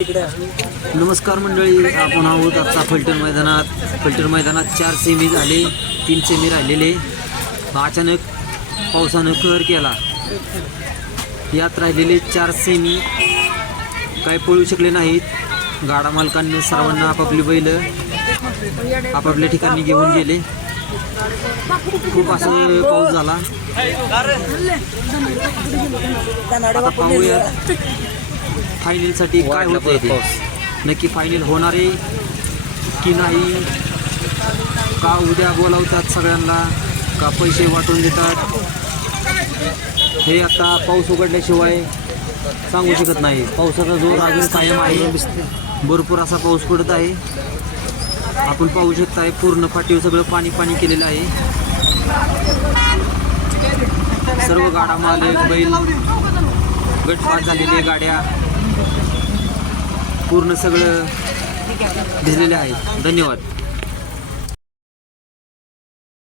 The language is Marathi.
नमस्कार मंडळी, आपण आहोत आता फलटण मैदानात 4 सेमी झाले, 3 सेमी राहिलेले. अचानक पावसानं कहर केला. यात राहिलेले 4 सेमी काही पळू शकले नाहीत. गाडा मालकांनी सर्वांना आपापली बैल आपापल्या ठिकाणी घेऊन गेले. खूप असं पाऊस झाला. आता पाहूया फायनलसाठी काय होतंय ते. नक्की फायनल होणार आहे की नाही, का उद्या बोलावतात सगळ्यांना, का पैसे वाटून देतात, हे आता पाऊस उघडल्याशिवाय सांगू शकत नाही. पावसाचा जोर अजून कायम आहे. भरपूर असा पाऊस पडत आहे. आपण पाहू शकताय पूर्ण पाठीवर सगळं पाणी पाणी केलेलं आहे. सर्व गाडा मालक बैल गटपात झालेले गाड्या पूर्ण सगळं भिजलेले आहे. धन्यवाद.